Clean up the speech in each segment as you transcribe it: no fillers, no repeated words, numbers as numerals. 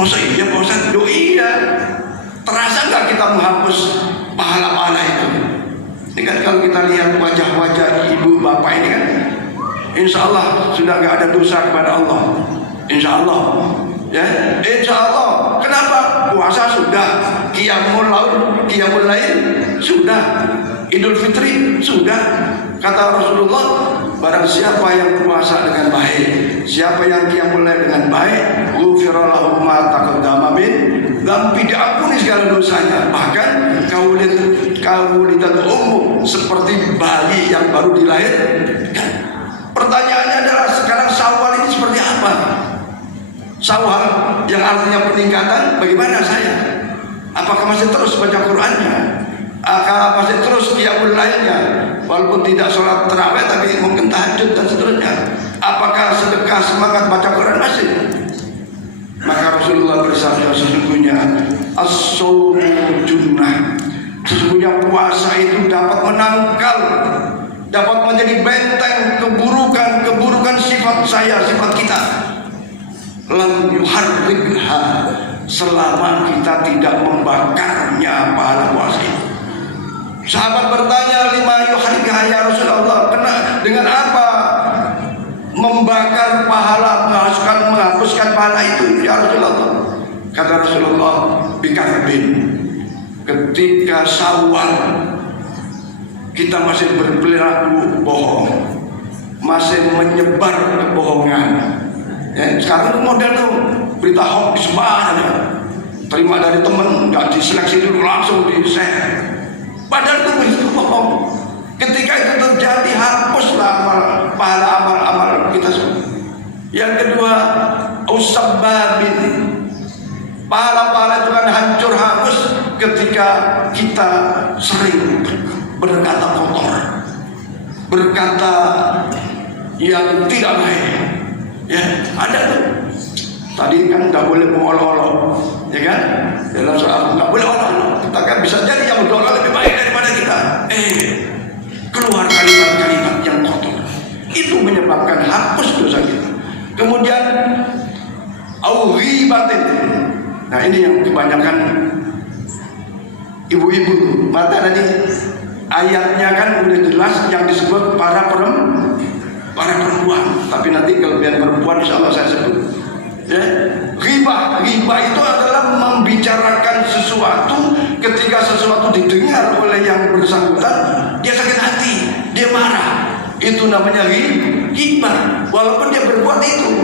Masa iya Pak Ustaz? Loh iya. Terasa nggak kita menghapus pahala-pahala itu? Ini kan kalau kita lihat wajah-wajah ibu bapak ini kan, insya Allah sudah nggak ada dosa kepada Allah. Insya Allah, ya, insya Allah. Kenapa? Puasa sudah, qiyamul lail sudah, Idul Fitri sudah. Kata Rasulullah, barang siapa yang puasa dengan baik, siapa yang qiyamul lail dengan baik, ghufira lahu ma taqaddama min dzambi, diampuni segala dosanya. Bahkan kaulidatul ummu, seperti bayi yang baru dilahirkan. Pertanyaannya adalah sekarang Syawal ini seperti apa? Syawal yang artinya peningkatan, bagaimana saya? Apakah masih terus baca Qur'annya? Apakah masih terus qiyamul lailnya? Walaupun tidak sholat tarawih tapi mungkin tahajud dan seterusnya. Apakah sedekah semangat baca Quran masih? Maka Rasulullah bersabda, sesungguhnya as-shaumu junnah, sesungguhnya puasa itu dapat menangkal, dapat menjadi benteng keburukan sifat saya, sifat kita. Lam yuharrikha, selama kita tidak membakarnya pahala puasa itu. Sahabat bertanya, lima yuharrikha ya Rasulullah, dengan apa membakar pahala, menghapuskan pahala itu ya Rasulullah? Kata Rasulullah, bikarbin, ketika Syawal kita masih berperilaku bohong, masih menyebar kebohongan. Ya, sekarang model tuh berita hoax disebar aja, terima dari teman, nggak diseleksi dulu langsung di-share. Padahal itu bohong. Ketika itu terjadi, hapuslah pahala amal-amal kita semua. Yang kedua, usabbabin, pahala-pahala itu kan hancur hangus ketika kita sering berkata kotor, berkata yang tidak baik. Ya, ada tuh. Tadi kan nggak boleh mengolok-olok, ya kan? Dalam soal nggak boleh olok-olok. Kita kan bisa jadi yang berdoa lebih baik daripada kita. Keluar kalimat-kalimat yang kotor. Itu menyebabkan hapus dosa kita. Kemudian ghibatin. Nah ini yang kebanyakan ibu-ibu. Maka tadi ayatnya kan udah jelas yang disebut para perempuan. Tapi nanti kelebihan perempuan insya Allah saya sebut. Ya, ghibah itu adalah membicarakan sesuatu ketika sesuatu didengar oleh yang bersangkutan, dia sakit hati, dia marah. Itu namanya ghibah. Walaupun dia berbuat itu,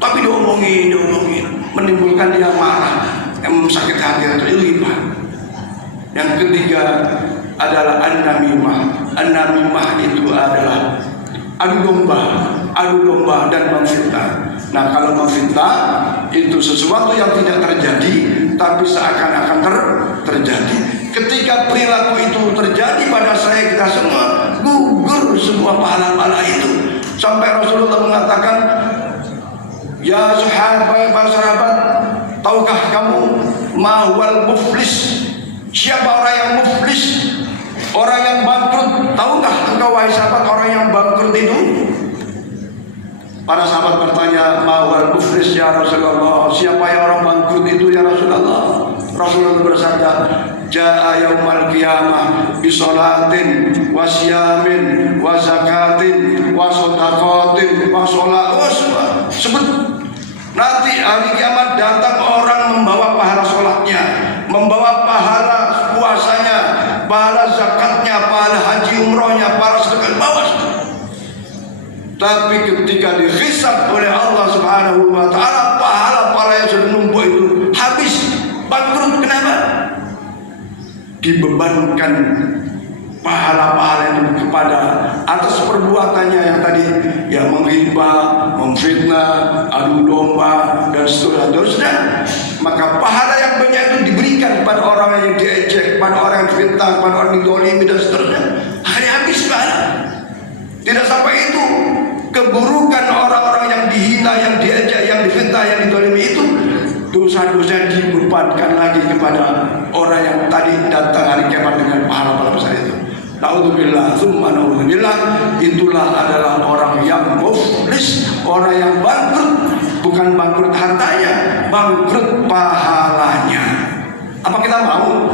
tapi diomongin, menimbulkan dia marah, sakit hati, itu ghibah. Yang ketiga adalah an-namimah. An-namimah itu adalah adu domba dan memfitnah. Nah kalau memfitnah itu sesuatu yang tidak terjadi tapi seakan-akan terjadi. Ketika perilaku itu terjadi pada saya, kita semua gugur semua pahala-pahala itu. Sampai Rasulullah mengatakan, ya sahabat, tahukah kamu mahwal muflis? Siapa orang yang muflis? Orang yang bangkrut. Tahukah engkau wahai sahabat orang yang bangkrut itu? Para sahabat bertanya, mahwal muflis ya Rasulullah, siapa yang orang bangkrut itu ya Rasulullah? Rasulullah bersabda, jaa yaumal qiyamah bi sholatin wa siyamin wa zakatin wa shadaqatin wa sholawaswa. Sebut, nanti hari kiamat datang orang membawa pahala sholatnya, membawa pahala puasanya, pahala zakatnya, pahala haji umrohnya, pahala sedekah, bawa semua. Tapi ketika dihisab oleh Allah Subhanahu wa taala, pahala-pahala yang sudah numpuk itu habis, bangkrut. Kenapa? Dibebankan pahala-pahala itu kepada atas perbuatannya yang tadi, yang menghibah, memfitnah, adu domba dan seterusnya. Maka pahala yang banyak itu diberikan pada orang yang diejek, pada orang yang fitnah, pada orang yang dizalimi dan seterusnya. Akhirnya habis pahala. Tidak sampai itu, keburukan orang-orang yang dihina, yang diejek, yang difitnah, yang dizalimi itu, dosa-dosa dibebankan lagi kepada orang yang tadi datang hari kiamat dengan pahala-pahala besar itu. Naudzubillah, tsumma naudzubillah. Itulah adalah orang yang muflis, orang yang bangkrut, bukan bangkrut hartanya, bangkrut pahalanya. Apa kita mau?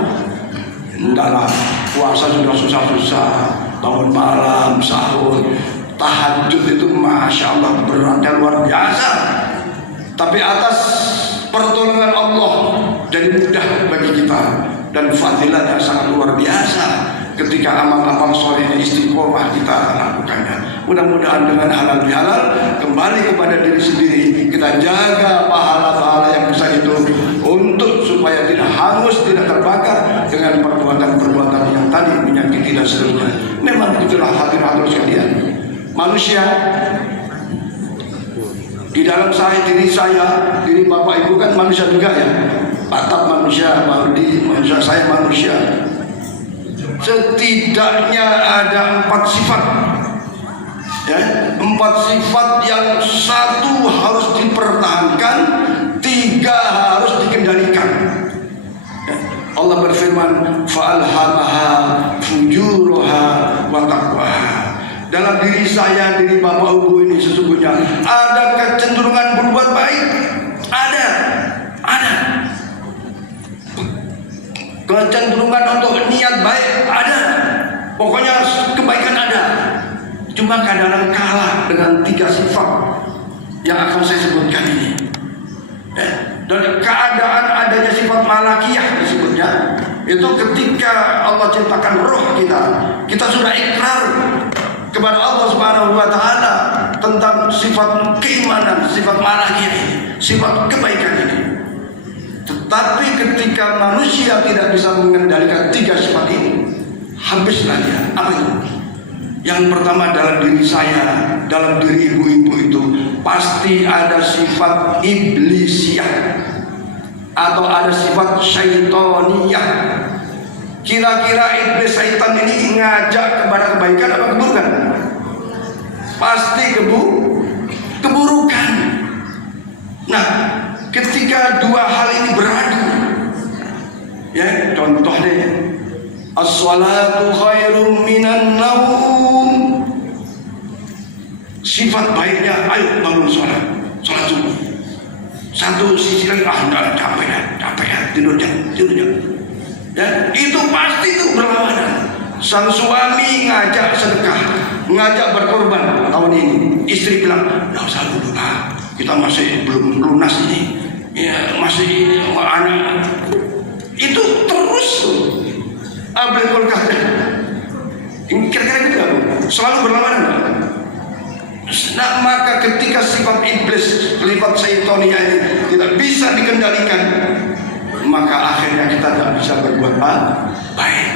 Enggak lah, puasa sudah susah-susah, bangun malam, sahur, tahajud itu Masya Allah beratnya luar biasa. Tapi atas pertolongan Allah jadi mudah bagi kita, dan fadilahnya sangat luar biasa ketika amal-amal solehnya istiqomah kita lakukannya. Mudah-mudahan dengan halal bihalal kembali kepada diri sendiri, kita jaga pahala-pahala yang besar itu untuk supaya tidak hangus, tidak terbakar dengan perbuatan-perbuatan yang tadi menyakiti dan seterusnya. Memang itulah hadirin sekalian, manusia di dalam diri saya, diri bapak ibu kan manusia juga ya. Batak manusia, Maudi manusia, saya manusia. Setidaknya ada 4 sifat, ya, 4 sifat yang 1 harus dipertahankan, 3 harus dikendalikan. Ya. Allah berfirman, fa'alhamaha fujuraha wa taqwaha. Dalam diri saya, diri bapak ibu ini sesungguhnya ada kecenderungan berbuat baik, ada kecenderungan untuk niat baik, ada, pokoknya kebaikan ada. Cuma kadang-kadang kalah dengan 3 sifat yang akan saya sebutkan ini. Dan keadaan adanya sifat malakiyah disebutnya itu ketika Allah ciptakan roh kita sudah ikrar kepada Allah Subhanahu wa taala tentang sifat keimanan, sifat malakiyah ini, sifat kebaikan ini. Tetapi ketika manusia tidak bisa mengendalikan 3 sifat ini, habislah dia. Apa itu? Yang pertama, dalam diri saya, dalam diri ibu-ibu itu pasti ada sifat iblisiyah atau ada sifat syaitoniyah. Kira-kira iblis syaitan ini ngajak kepada kebaikan apa keburukan? Pasti keburukan. Nah, ketika 2 hal ini beradu, ya, contoh deh, as-salatu khairum minan naum. Sifat baiknya, ayo bangun sholat subuh. Satu sisi lagi, capek ya, tidurnya. Ya, itu pasti itu berlawanan. Sang suami ngajak sedekah, ngajak berkorban tahun ini, istri bilang, nggak usah dulu lah, kita masih belum lunas ini, ya, masih anak. Itu terus kira-kira gitu, selalu berlawanan. Nah, maka ketika sifat iblis, sifat syaitonia ini tidak bisa dikendalikan, maka akhirnya kita tidak bisa berbuat baik.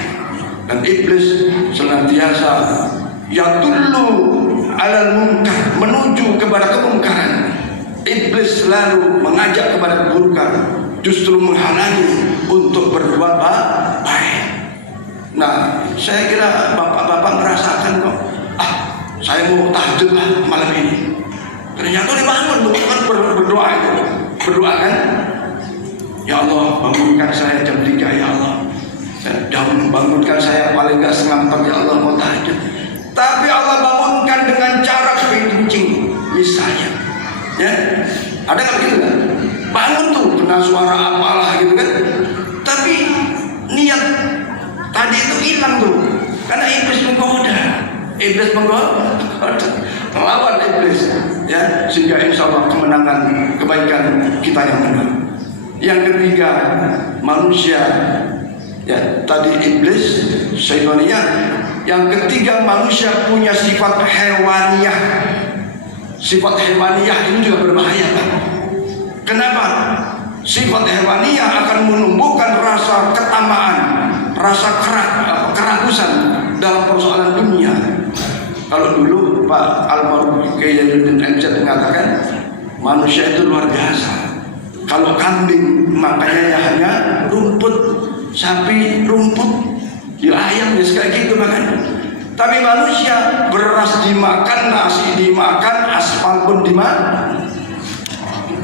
Dan iblis senantiasa yadullu alal munkar, menuju kepada kemungkaran. Iblis selalu mengajak kepada keburukan, justru menghalangi untuk berbuat baik. Nah, saya kira bapak-bapak merasakan kok, saya mau tahajud lah malam ini. Ternyata dibangun, bukan berdoa kan? Ya Allah, bangunkan saya jam 3 ya Allah. Bangunkan saya paling enggak setengah 4 ya Allah, mau tahajud. Tapi Allah bangunkan dengan cara supaya kencing, misalnya. Ya, ada kan gitu kan? Bangun tuh, kena suara apalah gitu kan? Tapi niat tadi itu hilang tuh, karena iblis menggoda. Melawan iblis, ya, sehingga insya Allah kemenangan kebaikan kita yang benar. Yang ketiga, manusia, ya, tadi iblis, syaitaniyah. Yang ketiga, manusia punya sifat hewaniyah. Sifat hewaniyah ini juga berbahaya, Pak. Kenapa? Sifat hewaniyah akan menumbuhkan rasa ketamaan, rasa keragusan dalam persoalan dunia. Kalau dulu Pak Almarhum Kiai Zainuddin MZ mengatakan manusia itu luar biasa. Kalau kambing makannya ya hanya rumput, sapi rumput, ya ayam ya kayak gitu makan. Tapi manusia beras dimakan, nasi dimakan, aspal pun dimakan,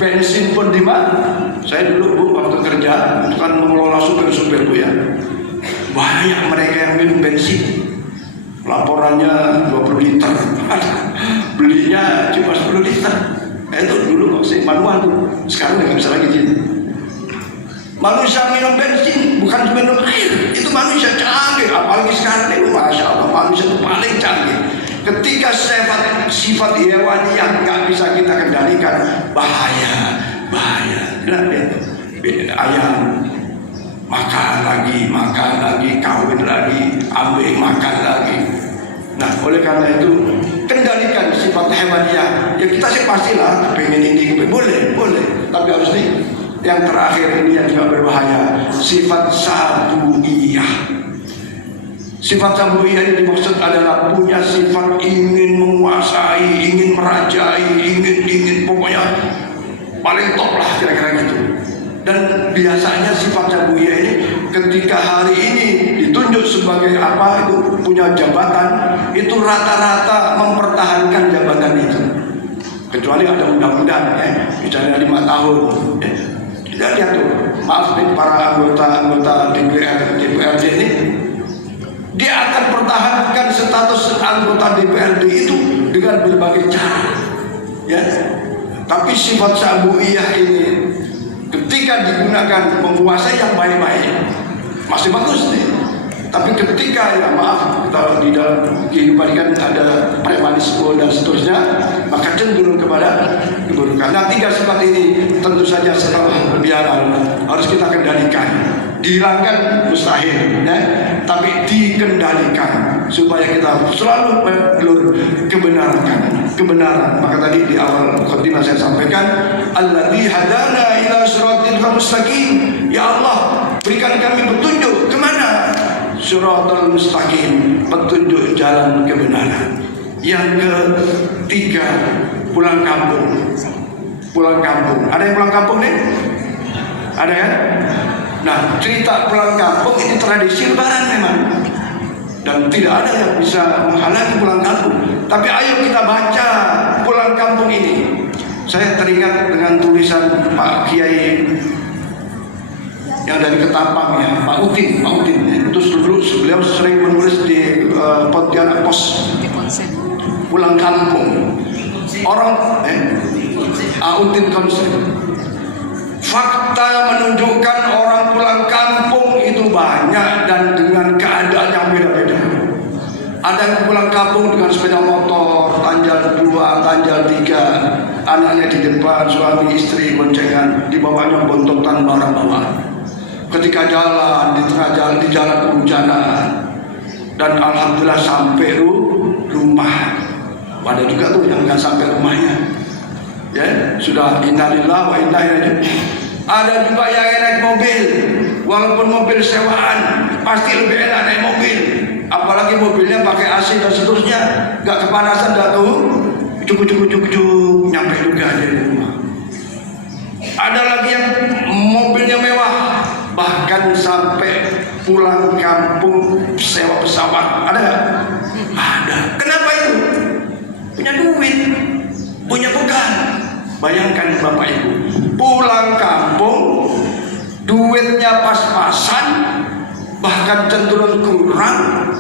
bensin pun dimakan. Saya dulu Bu waktu kerja kan mengelola supir Bu ya, banyak mereka yang minum bensin. Laporannya 20 liter, belinya cuma 10 liter. Itu dulu waktu manual tuh. Sekarang nggak bisa lagi jin. Manusia minum bensin, bukan minum air. Itu manusia canggih. Apalagi sekarang itu, masya Allah, manusia itu paling canggih. Ketika sifat hewaniyah nggak bisa kita kendalikan, bahaya. Ayam makan lagi, kawin lagi, ambil makan lagi. Nah, oleh karena itu kendalikan sifat hewaniyah. Ya kita sih pastilah pengen ini, boleh, tapi harus nih. Yang terakhir ini yang juga berbahaya, sifat sabuiyah. Sifat sabuiyah ini dimaksud adalah punya sifat ingin menguasai, ingin merajai, ingin pokoknya paling top lah kira-kira gitu. Dan biasanya sifat sabuiyah ini ketika hari ini ditunjuk sebagai apa itu punya jabatan, itu rata-rata mempertahankan jabatan itu. Kecuali ada undang-undang misalnya 5 tahun. Tidak lihat tuh, maaf nih para anggota DPRD ini, dia akan pertahankan status anggota DPRD itu dengan berbagai cara, ya. Tapi sifat sabuiyah ini ketika digunakan menguasai yang baik-baik masih bagus nih. Tapi ketika ya maaf kalau di dalam kehidupan kan ada premanisme dan seterusnya, maka cenderung kepada keburukan. Nah, 3 sifat ini tentu saja setelah berbiara harus kita kendalikan. Dihilangkan mustahil, ya, tapi dikendalikan supaya kita selalu melur kebenaran. Maka tadi di awal khutbah saya sampaikan, alladzi hadana ila siratil mustaqim. Ya Allah, berikan kami petunjuk kemana? Siratal mustaqim, petunjuk jalan kebenaran. Yang ketiga, pulang kampung. Ada yang pulang kampung nih? Ada ya? Nah, cerita pulang kampung ini tradisi lebaran memang. Dan tidak ada yang bisa menghalangi pulang kampung. Tapi ayo kita baca pulang kampung ini. Saya teringat dengan tulisan Pak Kiai yang dari Ketapang ya, Pak Udin. Terus dulu beliau sering menulis di Pontianak Pos pulang kampung. Orang Udin konsep. Fakta menunjukkan orang pulang kampung itu banyak dan dengan keadaan yang beda-beda. Ada yang pulang kampung dengan sepeda motor, tanjal 2, tanjal 3, anaknya di depan, suami istri boncengan, di bawahnya bontotan barang bawaan. Ketika jalan di tengah jalan, di jalan kehujanan, dan alhamdulillah sampai rumah. Ada juga tuh yang nggak sampai rumahnya, ya sudah innalillah wa inna ilaihi. Ada juga yang naik mobil, walaupun mobil sewaan, pasti lebih enak naik mobil. Apalagi mobilnya pakai AC dan seterusnya, nggak kepanasan, nggak tuh, cukup nyampe juga aja di rumah. Ada lagi yang mobilnya mewah, bahkan sampai pulang kampung sewa pesawat. Ada nggak? Ada. Kenapa itu? Punya duit, punya bekal. Bayangkan Bapak Ibu, pulang kampung, duitnya pas-pasan, bahkan cenderung kurang,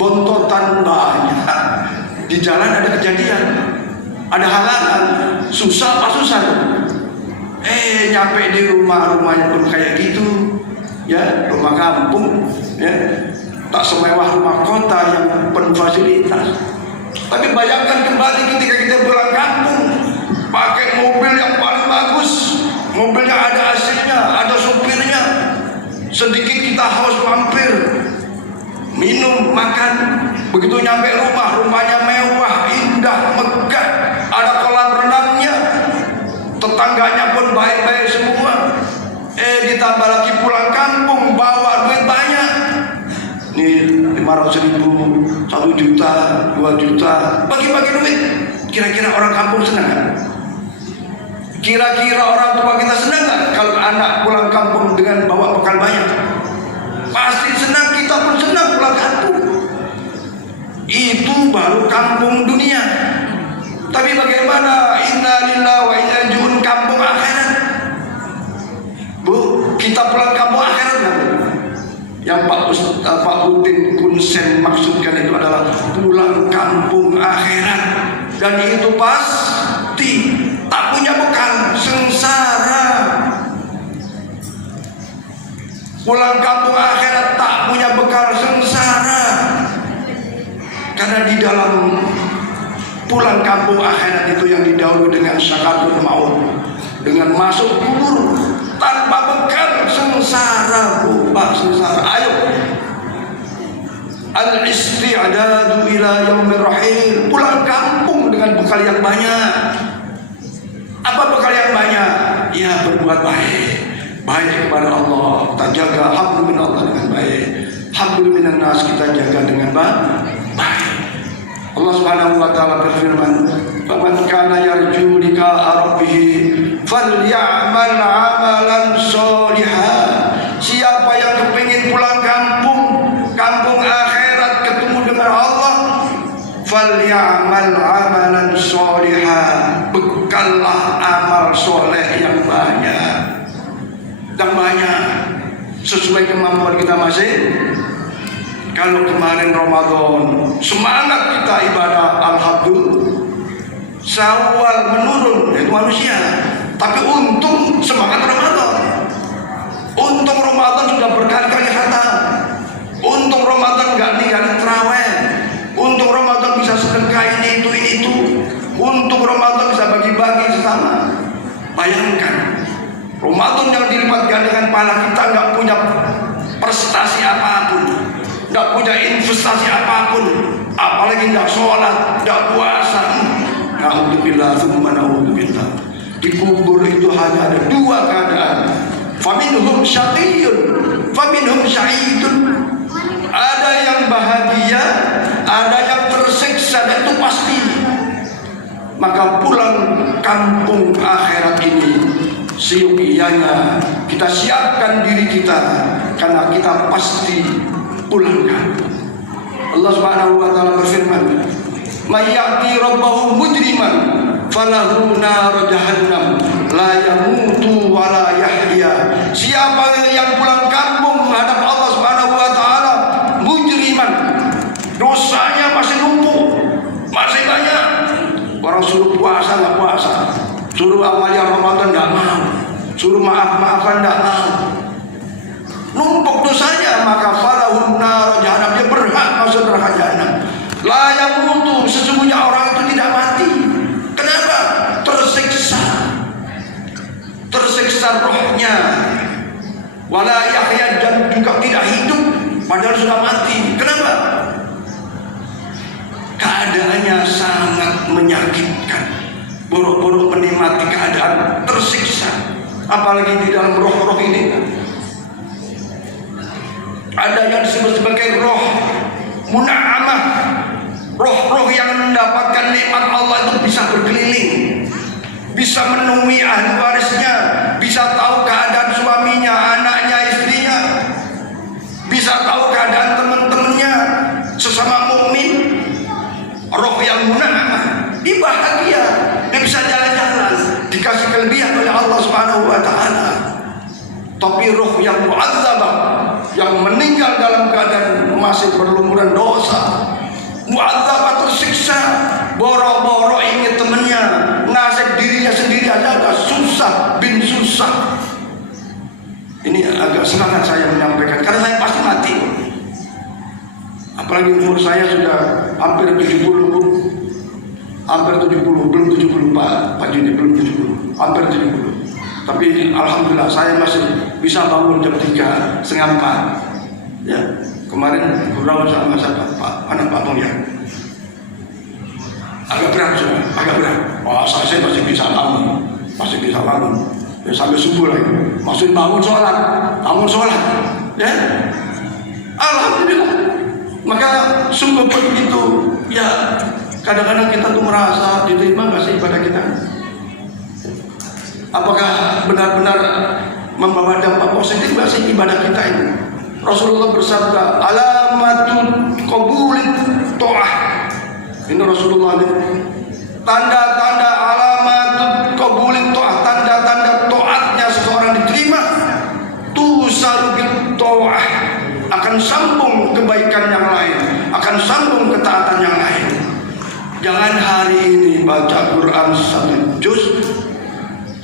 bontotan banyak. Di jalan ada kejadian, ada halangan, susah pas-susah. Nyampe di rumahnya pun kayak gitu, ya, rumah kampung, ya, tak semewah rumah kota yang penuh fasilitas. Tapi bayangkan kembali ketika kita pulang kampung, pakai mobil yang paling bagus, mobilnya ada AC-nya, ada supirnya. Sedikit kita haus mampir, minum, makan. Begitu nyampe rumah, rumahnya mewah, indah, megah, ada kolam renangnya, tetangganya pun baik-baik semua. Ditambah lagi pulang kampung, bawa duit banyak. Ini 500.000, 1 juta, 2 juta, bagi-bagi duit. Kira-kira orang kampung senang gak? Kira-kira orang tua kita senang gak kalau anak pulang kampung dengan bawa bekal banyak? Pasti senang, kita pun senang pulang kampung. Itu baru kampung dunia. Tapi bagaimana inna lillahi wa inna ilaihi raji'un kampung akhirat? Bu, kita pulang kampung akhirat kan? Yang Pak Udin Kunsen maksudkan itu adalah pulang kampung akhirat. Dan itu pasti tak punya bekal, Pulang kampung akhirat tak punya bekal sengsara. Karena di dalam pulang kampung akhirat itu yang didahului dengan syakaratul maut, dengan masuk kubur tanpa bekal sengsara, sengsara. Ayo, al-isti'dadu ila yaumir rahil, pulang kampung dengan bekal yang banyak. Apa bekal yang banyak? Ya, berbuat baik kepada Allah. Kita jaga hablum min Allah dengan baik, hablum minan nas kita jaga dengan baik. Allah Subhanahu wa taala berfirman, "Faman kana yarju liqa'a rabbih falyamal 'amalan sholihan." Siapa yang kepingin pulang kampung akhirat ketemu dengan Allah, falyamal 'amalan sholihan. Bekallah amal soleh yang banyak. Dan banyak sesuai kemampuan kita masing. Kalau kemarin Ramadan semangat kita ibadah, alhamdulillah. Syawal menurun, itu manusia. Tapi untung semangat Ramadan. Untung Ramadan sudah berkali-kali khatam. Untung Ramadan nggak ninggalin terawih. Untung Ramadan bisa sedekah ini itu. Untung Ramadan bisa bagi-bagi sesama. Bayangkan, Ramadan yang dilipat gandakan pahala kita nggak punya prestasi apapun, nggak punya investasi apapun, apalagi nggak sholat, nggak puasa. Alhamdulillah, tsumma na'udzubillah. Di kubur itu hanya ada dua keadaan. Faminhum syaqiyyun, faminhum sa'idun. Ada yang bahagia, ada yang tersiksa, dan itu pasti. Maka pulang kampung akhirat ini seyogianya kita siapkan diri kita, karena kita pasti pulang kampung. Allah Subhanahu wa taala berfirman, "May ya'ti rabbahu mujriman falahu nar jahannam la yamutu wa la yahya." Siapa yang pulang kampung menghadap Allah Subhanahu wa taala mujriman, dosanya masih numpuk, masih banyak. Orang suruh puasa nggak puasa, suruh amalia Ramadan nggak mau, suruh maaf-maafan nggak mau, numpuk dosanya. Maka falahun nar jahannam, dia berhak masuk neraka jahanam. La yamutu, sesungguhnya orang itu tidak mati. Kenapa? Tersiksa rohnya. Wala yahya, dan juga tidak hidup padahal sudah mati. Kenapa? Keadaannya sangat menyakitkan. Boro-boro menikmati keadaan tersiksa, apalagi di dalam roh-roh ini. Ada yang disebut sebagai roh muna'amah. Roh-roh yang mendapatkan nikmat Allah itu bisa berkeliling, bisa menemui ahli warisnya, bisa tahu keadaan suaminya, anaknya, istrinya, bisa tahu keadaan teman-temannya sesama mukmin. Roh yang muna'amah, dia bahagia, dia bisa jalan-jalan, dikasih kelebihan oleh Allah Subhanahu wa taala. Tapi roh yang mu'adzabah, yang meninggal dalam keadaan masih berlumuran dosa, mu'adzabah, tersiksa, boro-boro ingat temannya, nasib dirinya sendiri aja agak susah bin susah. Ini agak semangat saya menyampaikan, karena saya pasti mati. Apalagi umur saya sudah hampir 70, belum 70 Pak Juni, belum 70, hampir 70. Tapi alhamdulillah saya masih bisa bangun jam 3:30, 4. Ya, kemarin gurau sama siapa? Anak Pak Mulya. Agak berat sudah, agak berat. Wah, saya masih bisa bangun, ya, sampai subuh lagi. Maksud bangun sholat, ya. Alhamdulillah. Maka sungguh begitu, ya. Kadang-kadang kita tuh merasa diterima nggak sih ibadah kita? Apakah benar-benar membawa dampak positif nggak sih ibadah kita ini? Rasulullah bersabda, "Alamatul qabulit ta'ah." Ini Rasulullah ini. Tanda-tanda alamatul qabulit ta'ah, tanda-tanda taatnya seseorang diterima. Tusarubit ta'ah, akan sambung kebaikan yang lain, akan sambung ketaatan yang lain. Jangan hari ini baca Quran 1 juz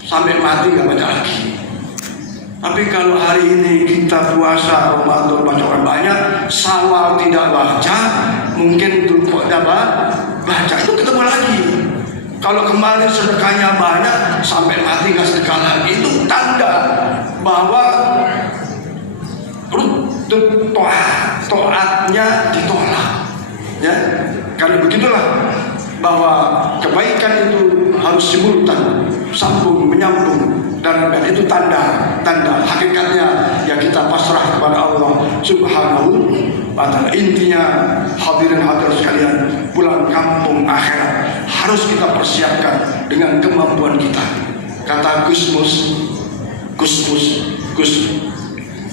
sampai mati nggak baca lagi. Tapi kalau hari ini kita puasa Ramadan baca Quran banyak, Syawal tidak baca, mungkin Dzulqa'dah baca, itu ketemu lagi. Kalau kemarin sedekahnya banyak sampai mati nggak sedekah lagi, itu tanda bahwa toatnya ditolak. Ya, karena begitulah bahwa kebaikan itu harus simultan, sambung menyambung. Dan itu tanda hakikatnya ya kita pasrah kepada Allah Subhanahu wa ta'ala. Intinya hadirin hadirat sekalian, pulang kampung akhirat harus kita persiapkan dengan kemampuan kita. Kata Gus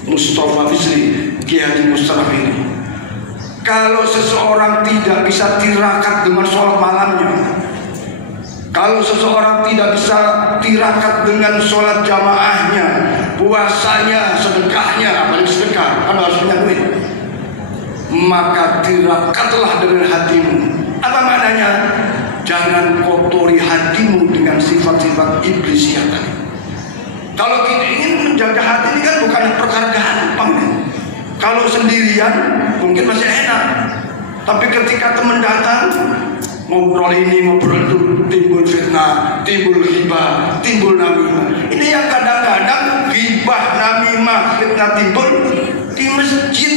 Mustafa Bisri, Kiai Mustafa ini, kalau seseorang tidak bisa tirakat dengan sholat malamnya, kalau seseorang tidak bisa tirakat dengan sholat jamaahnya, puasanya, sedekahnya, apalagi sedekah, kan harus punya duit, maka tirakatlah dengan hatimu. Apa maknanya? Jangan kotori hatimu dengan sifat-sifat iblis yang tadi. Kalau kita ingin menjaga hati ini kan bukan perkara gampang. Kalau sendirian mungkin masih enak, tapi ketika teman datang, ngobrol ini, ngobrol itu, timbul fitnah, timbul ghibah, timbul namimah. Ini yang kadang-kadang ghibah, namimah, fitnah timbul di masjid,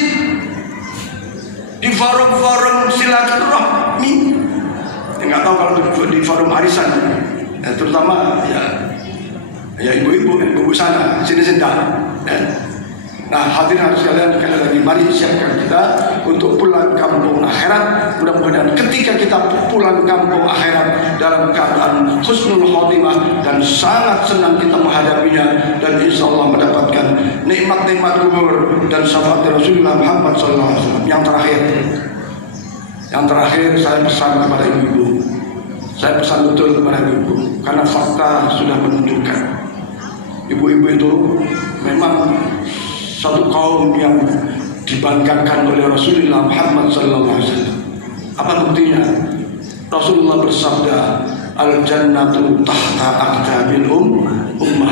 di forum-forum silaturahmi. Nggak tahu kalau di forum arisan, ya, terutama ya ibu-ibu sana, sini sendah. Nah, hadirin sekalian, sekali lagi mari siapkan kita untuk pulang kampung akhirat. Mudah-mudahan ketika kita pulang kampung akhirat dalam keadaan husnul khotimah dan sangat senang kita menghadapinya, dan insya Allah mendapatkan nikmat-nikmat kubur dan syafaat Rasulullah Muhammad SAW. Yang terakhir saya pesan kepada ibu-ibu, saya pesan betul kepada ibu-ibu, karena fakta sudah menunjukkan ibu-ibu itu memang satu kaum yang dibanggakan oleh Rasulullah Muhammad SAW. Apa buktinya? Rasulullah bersabda, al-jannatu tahta aqdabil ummah.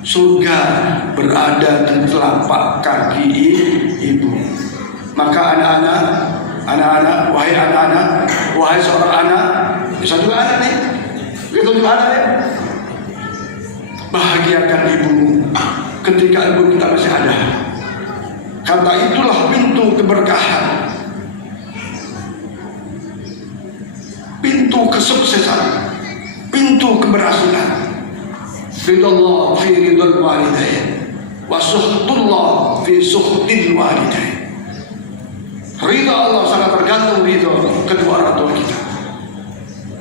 Surga berada di telapak kaki ibu. Maka anak-anak, wahai seorang anak, bisa juga anak nih, itu juga anak ya. Bahagiakan ibumu ketika ibu kita masih ada. Kata itulah pintu keberkahan, pintu kesuksesan, pintu keberhasilan. Ridallah fi ridal walidain, wa suhtullah fi suhtil walidain. Ridha Allah sangat tergantung ridha kedua orang tua kita,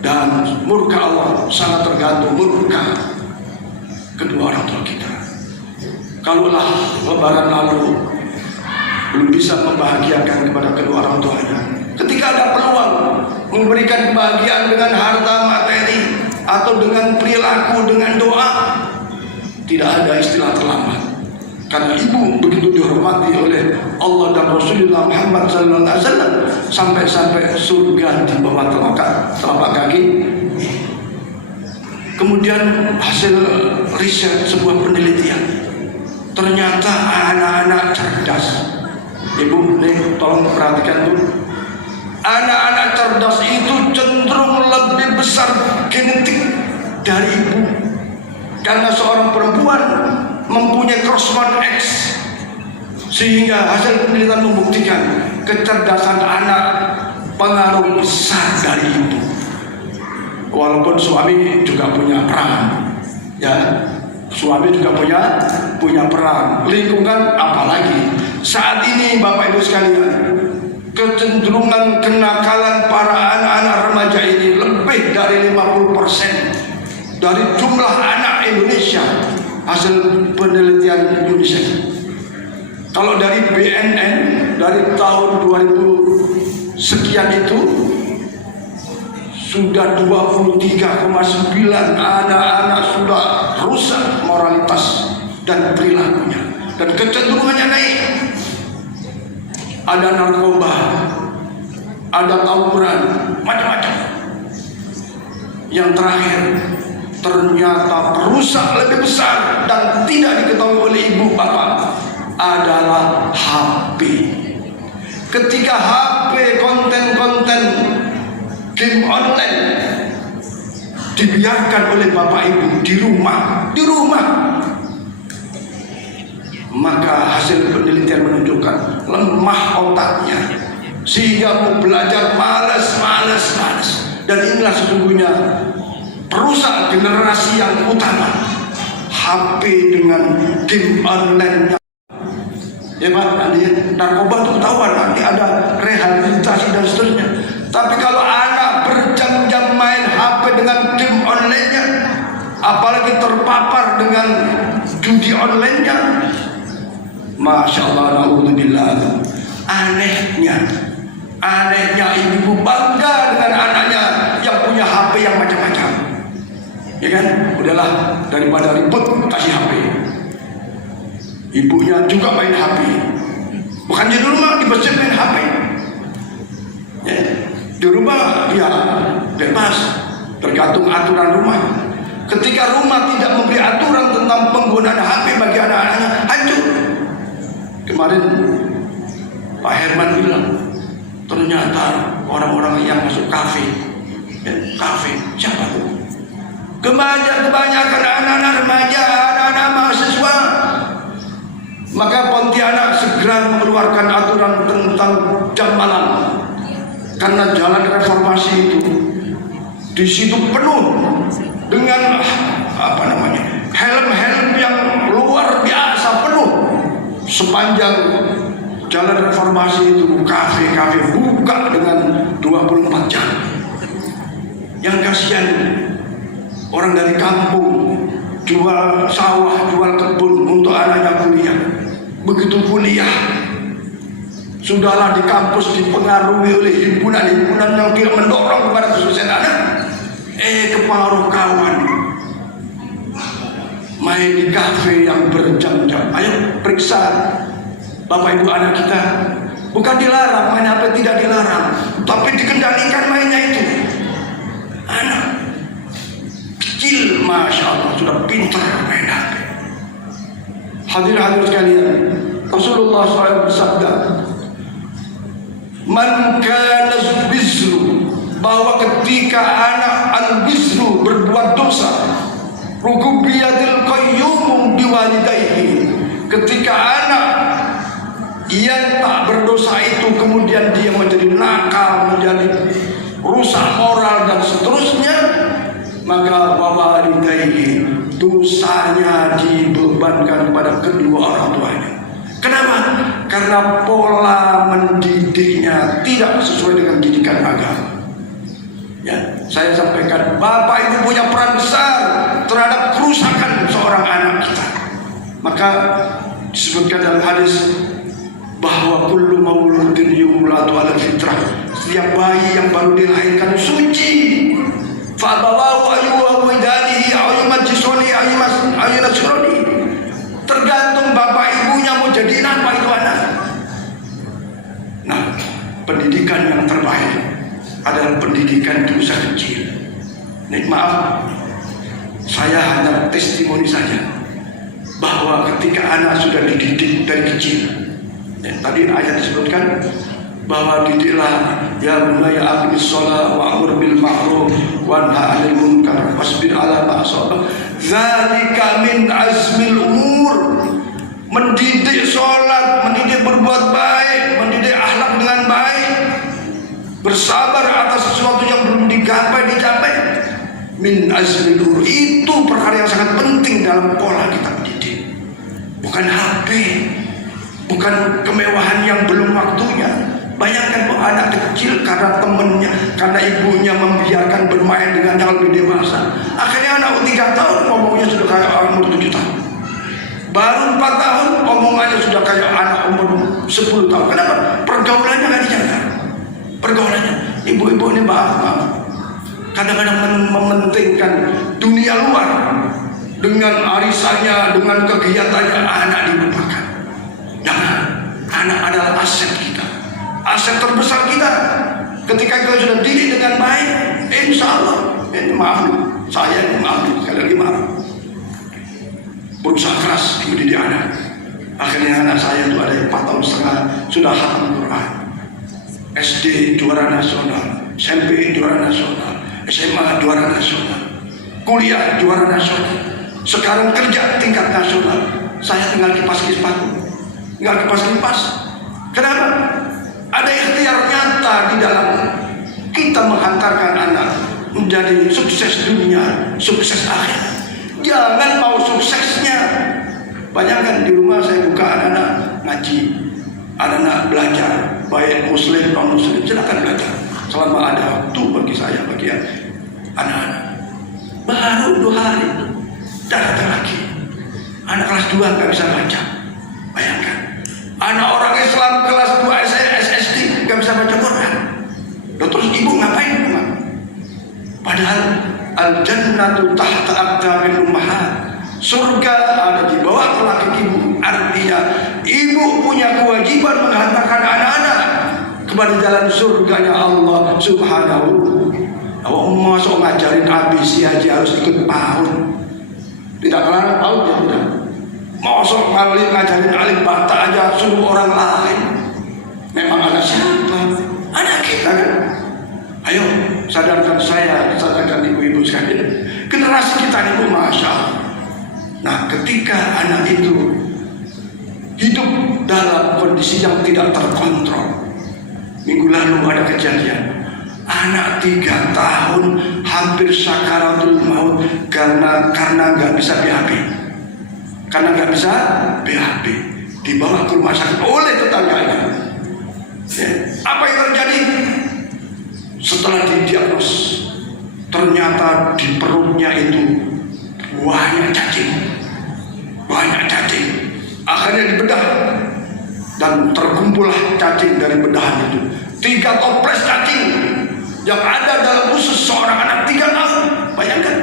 dan murka Allah sangat tergantung murka kedua orang tua kita. Kalaulah lebaran lalu belum bisa membahagiakan kepada kedua orang tuanya, ketika ada peluang memberikan kebahagiaan dengan harta materi atau dengan perilaku, dengan doa, tidak ada istilah terlambat. Karena ibu begitu dihormati oleh Allah dan Rasulullah Muhammad SAW, sampai-sampai surga di bawah telapak kaki. Kemudian hasil riset sebuah penelitian, ternyata anak-anak cerdas, ibu nih tolong perhatikan tuh, anak-anak cerdas itu cenderung lebih besar genetik dari ibu, karena seorang perempuan mempunyai crossman X, sehingga hasil penelitian membuktikan kecerdasan anak pengaruh besar dari ibu. Walaupun suami juga punya peran, ya, suami juga punya peran, lingkungan apalagi. Saat ini Bapak Ibu sekalian, kecenderungan kenakalan para anak-anak remaja ini lebih dari 50% dari jumlah anak Indonesia, hasil penelitian UNICEF. Kalau dari BNN dari tahun 2000 sekian itu sudah 23,9 anak-anak sudah rusak moralitas dan perilakunya, dan kecenderungannya naik. Ada narkoba, ada tawuran, macam-macam. Yang terakhir, ternyata perusak lebih besar dan tidak diketahui oleh ibu bapak adalah HP. Ketika HP konten-konten game online dibiarkan oleh bapak ibu di rumah, maka hasil penelitian menunjukkan lemah otaknya, sehingga mau belajar malas. Dan inilah sesungguhnya perusak generasi yang utama, HP dengan game online. Ya Pak, narkoba itu ketahuan, nanti ada rehabilitasi dan seterusnya. Tapi kalau anak berjam-jam main HP dengan game online-nya, apalagi terpapar dengan judi online-nya, Masya Allah, na'udzubillah. Anehnya ibu bangga dengan anaknya yang punya HP yang macam-macam. Ya kan, udahlah, daripada ribut kasih HP. Ibunya juga main HP, bukan di rumah, di masjid main HP. Ya, di rumah ya bebas, tergantung aturan rumah. Ketika rumah tidak memberi aturan tentang penggunaan HP bagi anak-anaknya, hancur. Kemarin Pak Herman bilang, ternyata orang-orang yang masuk kafe, siapa tuh? Kebanyakan anak-anak remaja, anak-anak mahasiswa. Maka Pontianak segera mengeluarkan aturan tentang jam malam, karena jalan reformasi itu di situ penuh dengan helm-helm yang luar biasa, penuh sepanjang jalan reformasi itu. Kafe-kafe buka dengan 24 jam. Yang kasihan orang dari kampung jual sawah, jual kebun untuk anaknya kuliah. Begitu kuliah, sudahlah di kampus dipengaruhi oleh himpunan-himpunan yang tidak mendorong kepada kesuksesan anak. Kepengaruh kawan, main di kafe yang berjam-jam. Ayo periksa bapak ibu anak kita. Bukan dilarang main HP, tidak dilarang, tapi dikendalikan mainnya itu. Anak kecil, Masya Allah, sudah pintar main HP. Hadirin sekalian, Rasulullah SAW bersabda, man kana bizru, bahwa ketika anak al-bizru berbuat dosa, rukubiyadil qayyum biwalidayhi, ketika anak yang tak berdosa itu kemudian dia menjadi nakal, menjadi rusak moral dan seterusnya, maka wawalidayhi, dosanya dibebankan kepada kedua orang tuanya. Kenapa? Karena pola mendidiknya tidak sesuai dengan didikan agama. Ya, saya sampaikan, bapak ibu punya peran besar terhadap kerusakan seorang anak kita. Maka disebutkan dalam hadis bahwa kullu mauludin yuladu ala fitrah, setiap bayi yang baru dilahirkan suci. Fa'abawahu ayyuha widanihi ayyumajisoni ayyunasironi, tergantung bapak ibunya mau jadiin apa itu anak. Nah, pendidikan yang terbaik adalah pendidikan di usia kecil. Nih, maaf, saya hanya testimoni saja bahwa ketika anak sudah dididik dari kecil, tadi ayat disebutkan bahwa didiklah ya bunayya aqimis shalah wa amur bil ma'ruf wa nahy 'anil munkar wasbir 'ala ma asaba, zalika min azmil umur. Mendidik sholat, mendidik berbuat baik, mendidik akhlak dengan baik, bersabar atas sesuatu yang belum dicapai, min azmil umur, itu perkara yang sangat penting dalam pola kita mendidik. Bukan HP, bukan kemewahan yang belum waktunya. Bayangkan bahwa anak kecil karena temennya, karena ibunya membiarkan bermain dengan yang lebih dewasa, akhirnya anak 3 tahun ngomongnya sudah kayak orang umur 7 tahun. Baru 4 tahun omongannya sudah kayak anak umur 10 tahun. Kenapa? Pergaulannya nggak dijaga. Pergaulannya, ibu-ibu ini maaf, kadang-kadang mementingkan dunia luar dengan arisannya, dengan kegiatannya, anak dilupakan. Jangan, anak adalah aset kita, aset terbesar kita. Ketika kita sudah didik dengan baik, insya Allah, ini maaf, saya maaf, berusaha keras mendidik anak. Akhirnya anak saya itu ada yang 4 tahun setengah sudah hafal Quran. SD juara nasional, SMP juara nasional, SMA juara nasional, kuliah juara nasional. Sekarang kerja tingkat nasional. Saya tinggal kipas-kipas, tinggal kipas-kipas. Kenapa? Ada ikhtiar nyata di dalam kita menghantarkan anak menjadi sukses dunia, sukses akhir. Jangan mau suksesnya. Bayangkan di rumah saya buka anak-anak ngaji, anak-anak belajar, baik muslim non muslim, silakan belajar. Selama ada waktu bagi saya, bagi anak-anak. Baru 2 hari datang lagi. Anak kelas 2 nggak bisa baca. Bayangkan. Anak orang Islam kelas 2 SSD nggak bisa baca Quran. Terus ibu ngapain rumah? Padahal al-jannatu tahta aqdamil ummahat. Surga ada di bawah kaki ibu. Artinya ibu punya kewajiban menghantarkan anak-anak kepada jalan surganya Allah Subhanahu. Awak masuk ngajarin ABC aja harus ikut PAUD. Tidak kelar PAUD ya udah. Masuk ngajarin alim bata aja suruh orang lain. Memang anak siapa? Anak kita kan. Ayo sadarkan saya, sadarkan ibu-ibu sekalian. Generasi kita ini masya Allah. Nah, ketika anak itu hidup dalam kondisi yang tidak terkontrol, minggu lalu ada kejadian anak 3 tahun hampir sakaratul maut karena nggak bisa BAB, dibawa ke rumah sakit oleh tetangganya. Ya. Apa yang terjadi? Setelah didiagnos, ternyata di perutnya itu banyak cacing. Akhirnya dibedah dan terkumpullah cacing dari bedahan itu. 3 toples cacing yang ada dalam usus seorang anak 3 tahun. Bayangkan,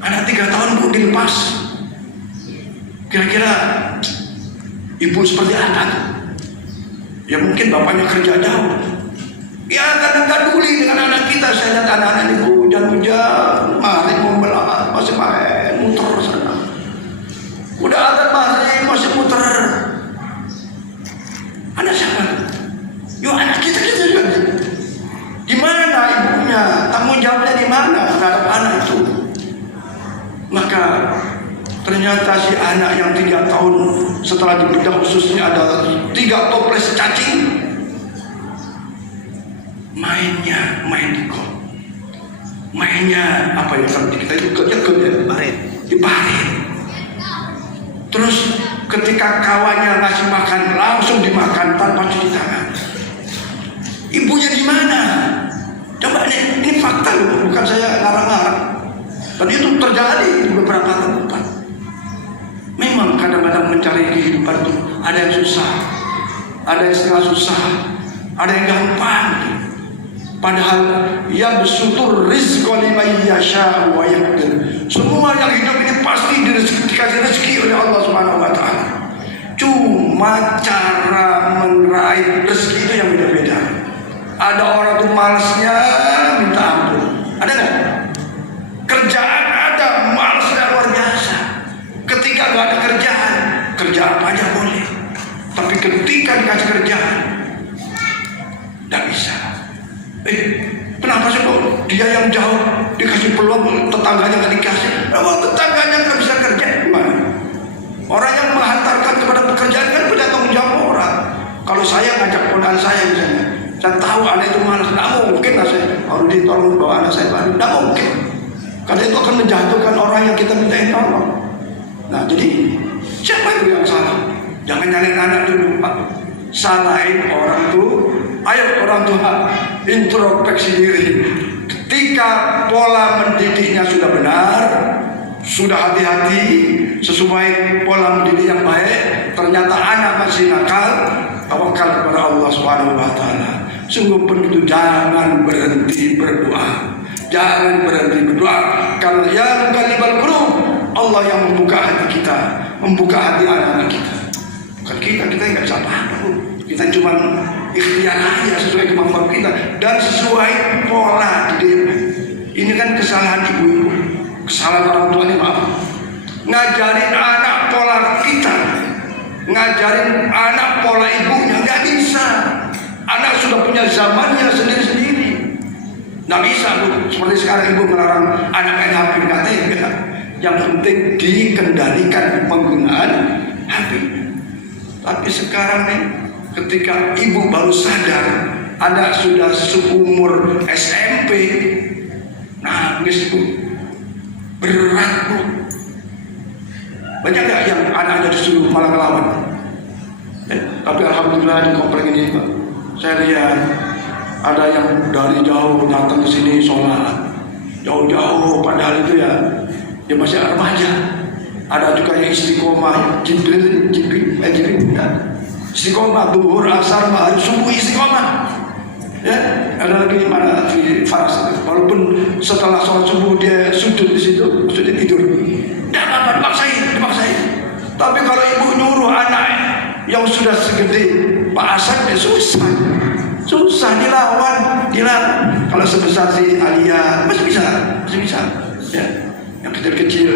anak 3 tahun kok dilepas. Kira-kira ibu seperti apa? Ya mungkin bapaknya kerja jauh. Ya kadang peduli dengan anak kita. Saya lihat anak-anak itu hujan-hujan, mari membelah, masih main muter sana. Udah ada masih muter. Anak siapa? Yuk anak kita juga. Di mana ibunya? Tanggung jawabnya di mana terhadap anak itu? Maka ternyata si anak yang 3 tahun setelah dibedah khususnya ada 3 toples cacing. Main di kol. Mainnya apa ya? Kita itu ya diparit. Terus ketika kawannya ngasih makan langsung dimakan tanpa cuci tangan. Ibunya di mana? Coba ini fakta loh, bukan saya ngarang-ngarang. Dan itu terjadi di beberapa tempat. Memang kadang-kadang mencari kehidupan itu ada yang susah, ada yang setengah susah, ada yang gampang. Padahal yang bersyukur rizqa liman yasha wa yaqdir. Semua yang hidup ini pasti dikasih rezeki oleh Allah Subhanahu wa taala. Cuma cara meraih rezeki itu yang beda-beda. Ada orang tuh malasnya minta ampun. Ada enggak? Kerjaan ada, malasnya luar biasa. Ketika enggak ada kerja apa aja boleh. Tapi ketika dikasih kerjaan enggak bisa. Kenapa sih kok dia yang jauh dikasih peluang, tetangganya nggak dikasih? Kalau tetangganya nggak bisa kerja, gimana? Orang yang menghantarkan kepada pekerjaan kan punya tanggung jawab orang. Kalau saya ngajak ponakan saya misalnya, saya tahu anak itu malas, nggak mungkin lah saya harus ditolong bawa anak saya balik, nggak mungkin. Karena itu akan menjatuhkan orang yang kita mintain tolong. Nah jadi siapa itu yang salah? Jangan nyalain anak dulu, Pak. Salahin orang tuh. Ayo orang tua introspeksi diri. Ketika pola mendidiknya sudah benar, sudah hati-hati sesuai pola mendidik yang baik, ternyata anak masih nakal, tawakal kepada Allah Subhanahu wa taala. Sungguh begitu, jangan berhenti berdoa. Jangan berhenti berdoa. Karena ya muqallibal qulub, Allah yang membuka hati kita, membuka hati anak-anak kita. Bukan kita nggak bisa apa-apa. Kita cuma ikhtiar aja sesuai kemampuan kita dan sesuai pola didik. Ini kan kesalahan ibu-ibu, kesalahan orang tua ini, maaf. ngajarin anak pola kita, ngajarin anak pola ibunya, nggak bisa. Anak sudah punya zamannya sendiri-sendiri. Nggak bisa Bu, seperti sekarang ibu melarang anak main HP, nggak tega. Yang penting dikendalikan penggunaan HP. Tapi sekarang nih, ketika ibu baru sadar anak sudah seumur SMP, nangis Bu, berat Bu. Banyak gak yang anak-anak disuruh malah ngelawan? Tapi alhamdulillah di komplek ini Pak, saya lihat ada yang dari jauh datang ke sini sholat, jauh-jauh, padahal itu ya masih remaja. Ada juga yang istiqomah, Jibril, istiqomah, duhur, asar, maghrib, subuh istiqomah. Ya, ada lagi mana di Faras, walaupun setelah sholat subuh dia sujud di situ, sujud tidur. Tidak apa-apa, dipaksain. Tapi kalau ibu nyuruh anak yang sudah segede Pak Hasan, ya susah dilawan. Kalau sebesar si Alia masih bisa. Ya, yang kecil-kecil,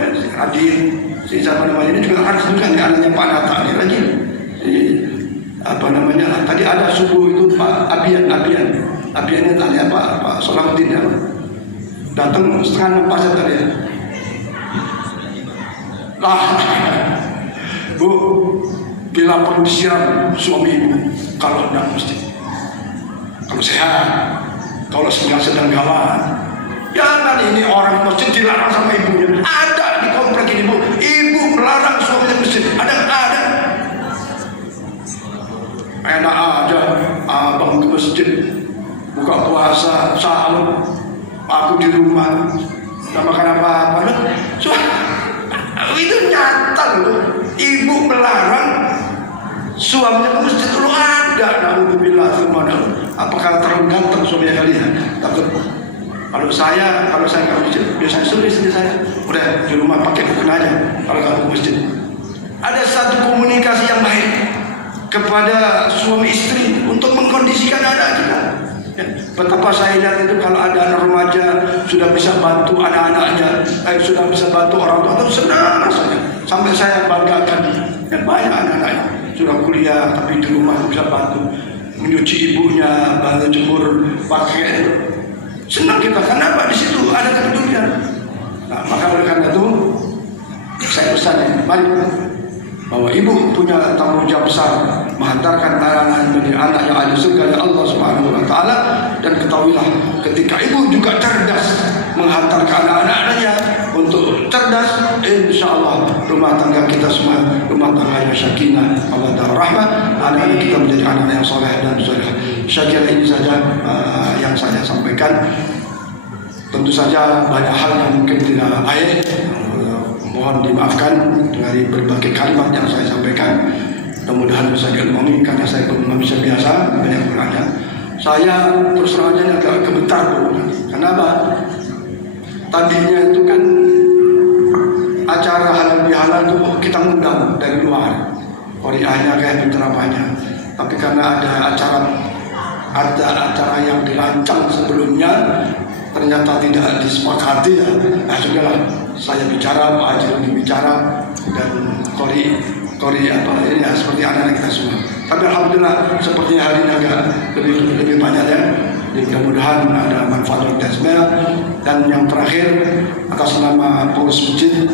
ya, si Adil, si siapa namanya ini juga harus juga anaknya Pak Nata ini lagi. Tadi ada subuh itu Pak Abiannya tanya Pak Solahuddin ya, datang setengah 6 pasar tadi ya. Bu, bila perlu disiram suami ibu kalau tidak mesti, kalau sehat, kalau sedang gawat. Jangan ini orang masjid dilarang sama ibunya. Ada di komplek ini Bu, ibu melarang suaminya masjid. Ada. Enak aja abang ke masjid buka puasa sahur, aku di rumah nggak makan apa-apa. Itu nyata loh, ibu melarang suaminya ke masjid. Lu ada, alhamdulillah. Apakah terlalu ganteng suaminya kalian? Takut. Kalau saya ke masjid biasanya suruh istri saya, udah di rumah pakai rukun aja kalau nggak ke masjid. Ada satu komunikasi yang baik kepada suami istri untuk mengkondisikan anak kita. Ya, betapa saya lihat itu kalau ada anak remaja sudah bisa bantu anak-anaknya, sudah bisa bantu orang tua, itu senang rasanya. Sampai saya banggakan, ya, banyak anak-anaknya sudah kuliah tapi di rumah bisa bantu menyuci ibunya, bantu jemur pakaian. Senang kita, kenapa? Di situ ada kepedulian. Nah, maka oleh karena itu saya pesan, mari bahwa ibu punya tanggung jawab besar menghantarkan anak-anak menjadi anak yang ahli surga dari Allah Subhanahu wa taala, dan ketahuilah ketika ibu juga cerdas menghantarkan anak-anaknya untuk cerdas, insya Allah rumah tangga kita semua rumah tangga yang sakinah, mawaddah, rahmah, anak-anak kita menjadi anak yang soleh dan soleh. Saya kira ini saja yang saya sampaikan. Tentu saja banyak hal yang mungkin tidak baik, mohon dimaafkan dari berbagai kalimat yang saya sampaikan. Mudah-mudahan bisa diilmami karena saya pun manusia biasa, banyak berada. Saya terus terang aja agak gemetar Bu. Kenapa? Tadinya itu kan acara halal bihalal itu kita ngundang dari luar, Koreanya kayak penceramahnya. Tapi karena ada acara yang dirancang sebelumnya ternyata tidak disepakati, ya, nah sudahlah, saya bicara, Pak Haji bicara, dan Kori apa ini ya, seperti anak-anak kita semua. Tapi alhamdulillah sepertinya hari ini agak lebih banyak ya. Jadi mudah-mudahan ada manfaat untuk kita semua. Dan yang terakhir, atas nama pengurus masjid,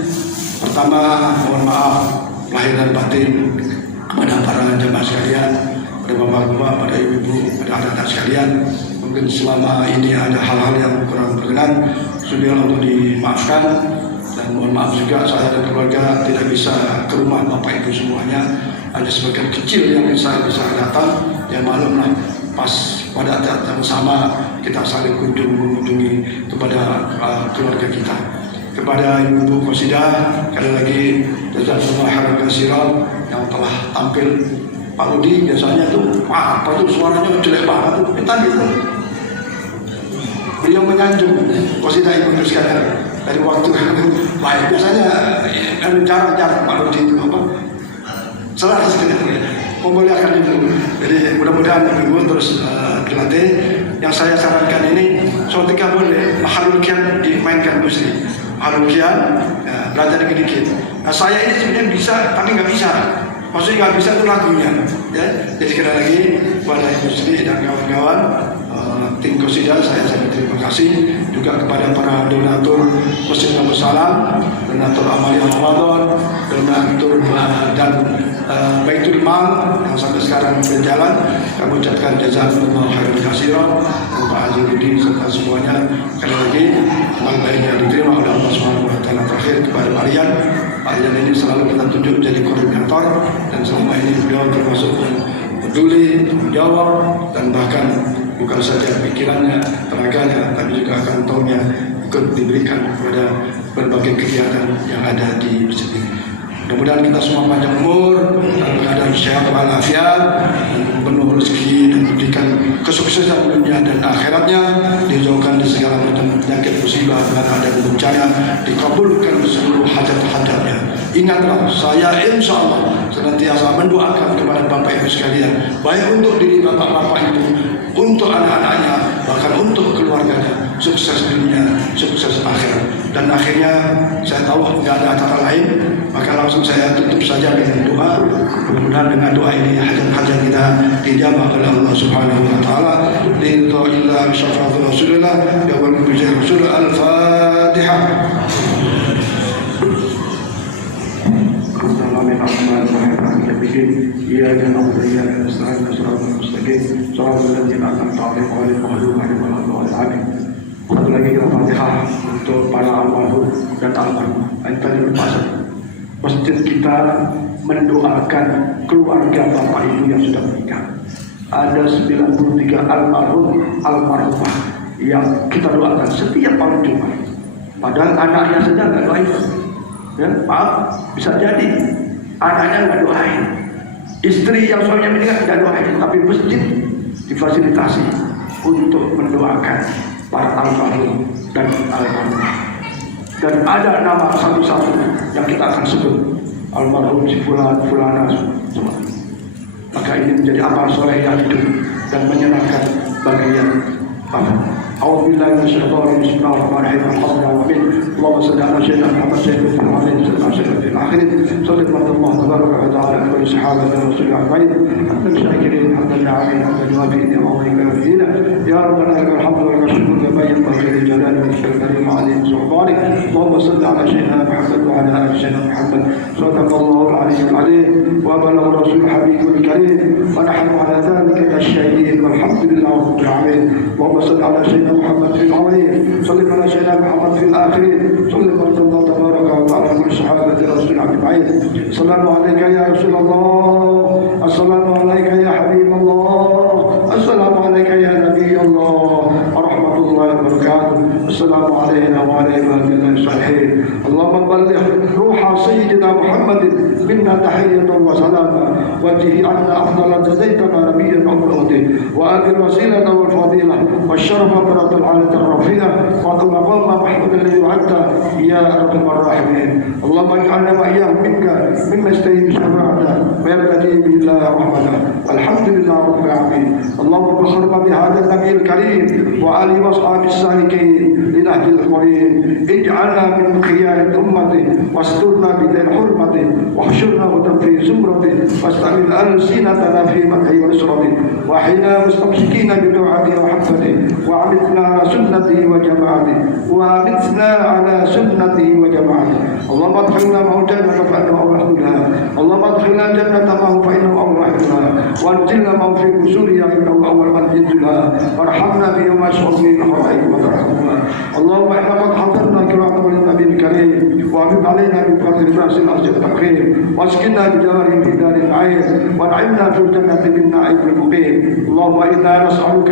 pertama mohon maaf lahir dan batin kepada para jemaah sekalian, pada bapak-bapak, pada ibu-ibu, pada anak-anak sekalian. Mungkin selama ini ada hal-hal yang kurang berkenan, sudah untuk dimaafkan. Dan mohon maaf juga saya dan keluarga tidak bisa ke rumah bapak ibu semuanya, hanya sebagian kecil yang saya bisa datang. Ya maklumlah, pas pada saat yang sama kita saling mengunjungi kepada keluarga kita. Kepada ibu Qasidah, sekali lagi jazakumullah khairan katsiran yang telah tampil. Pak Rudi biasanya tuh apa tuh suaranya jelek banget tuh, tadi tuh beliau menyanjung Qasidah ibu sekalian dari waktu baik. Biasanya jarang-jarang Pak Rudi itu apa selaras sekali memuliakan itu. Jadi mudah-mudahan ibu terus dilatih. Yang saya sarankan ini, soal 3 boleh Mahalul Kian dimainkan musri. Mahalul Kian ya, belajar dikit-dikit. Nah saya ini sebenarnya bisa tapi nggak bisa. Maksudnya nggak bisa itu lagunya. Ya. Jadi sekali lagi kepada Ibu Sri dan kawan-kawan tim Qasidah saya terima kasih juga kepada para donatur Masjid Nabul Salam, donatur Amalia Ramadan, donatur dan Baitul Mal yang sampai sekarang berjalan. Kami ucapkan jazakumullah khairan katsiran Pak Hajiruddin serta semuanya. Sekali lagi amal baiknya diterima oleh Allah Subhanahu wa taala. Terakhir kepada Marian ini selalu kita tunjuk jadi koordinator dan selama ini beliau termasuk yang peduli, menjawab dan bahkan bukan saja pikirannya, tenaganya, tapi juga kantongnya ikut diberikan kepada berbagai kegiatan yang ada di masjid ini. Mudah-mudahan kita semua panjang umur dan keadaan sehat walafiat, penuh rezeki dan diberikan kesuksesan dunia dan akhiratnya, dijauhkan dari segala macam penyakit musibah dan ada bencana, dikabulkan seluruh hajat-hajatnya. Ingatlah, saya insya Allah senantiasa mendoakan kepada Bapak Ibu sekalian, baik untuk diri Bapak-Bapak Ibu, untuk anak-anaknya, bahkan untuk keluarganya, sukses dunia, sukses akhirat. Dan akhirnya saya tahu tidak ada cara lain, maka langsung saya tutup saja dengan doa. Mudah-mudahan dengan doa ini hajat-hajat kita dijabah oleh Allah Subhanahu wa taala. Lillahi syafaatu Rasulillah ya wal mujahid Rasul al-Fatihah. إياك نعبد وإياك نستعين صراط المستقيم صراط الذين أنعمت عليهم غير المغضوب عليهم ولا الضالين. Satu lagi kita Fatihah untuk para almarhum dan almarhum. Tadi berpas masjid kita mendoakan keluarga bapak ibu yang sudah menikah. Ada 93 almarhumah yang kita doakan setiap malam Jumat. Padahal anaknya sedang nggak doain. Ya, maaf, bisa jadi anaknya nggak doain. Istri yang suaminya meninggal tidak doain, tapi masjid difasilitasi untuk mendoakan para almarhum dan almarhumah. Dan ada nama satu-satu yang kita akan sebut, almarhum si fulan, fulana semua. Maka ini menjadi amal soleh yang hidup dan menyenangkan bagi yang bapak. A'udzubillahi minasyaitonir rajim. Bismillahirrahmanirrahim. Alhamdulillah. Allahumma shalli ala sayyidina Muhammad sayyidil awwalin wa sayyidil akhirin. Sallallahu tabaraka wa ta'ala ala kulli sahabati rasulil ajmain. Hamdan syakirin, hamdan na'amin, hamdan wafi'in ya mawlika fina. Ya rabbana lakal hamdu wa lakal syukru kama yanbaghi li jalali wajhika al-karim wa 'azimi sultanik. Allahumma shalli ala sayyidina Muhammad wa ala ali sayyidina Muhammad. Sadaqallahu al-'aliyyul 'azim wa balagha rasul habibul karim wa nahnu ala dhalika kasyahidin walhamdulillahi rabbil alamin. Allahumma shalli ala sayyidina محمد في الأولين صلى على سيدنا محمد في الآخرين صلى الله تبارك وتعالى على صحابة رسول أجمعين. السلام عليك يا رسول الله، السلام عليك يا حبيب الله، السلام عليك يا نبي الله ورحمة الله وبركاته. السلام علينا وعلى عباد الله الصالحين. اللهم بلغ روح سيدنا محمد منا تحية وسلاما وجه عنا أفضل جزيتنا نبيا وأمته وآخر وسيلة والفضيلة والشرف برة العالة الرفيعة ومقام محمود الذي وعدته يا أرحم الراحمين. اللهم اجعلنا وإياه منك مما يستهين شفاعته ويبتدي بالله رحمته. والحمد لله رب العالمين. اللهم بحرمة بهذا النبي الكريم وآله وأصحابه السالكين لنهج القويم اجعلنا من خيار أمته واسترنا بذي حرمته واحشرنا في زمرته واستعمل ألسنتنا في مدحه ونصرته وحينا مستمسكين بدعاته وحبته وأمتنا على سنته وجماعته وأمتنا على سنته وجماعته. اللهم ادخلنا معه الجنة فإنه أولها. اللهم ادخلنا الجنة معه فإنه أولها. وانزلنا معه في قصورها إنه أول من ينزلها. وارحمنا بيوم أشرف من الحرائق وترحمنا. اللهم إنا قد حضرنا كرامة للنبي الكريم وأفض علينا من فضل الناس الأرض التقريم واسكننا بجواره في دار العين وانعمنا في الجنة بالنعيم المقيم. اللهم إنا نسألك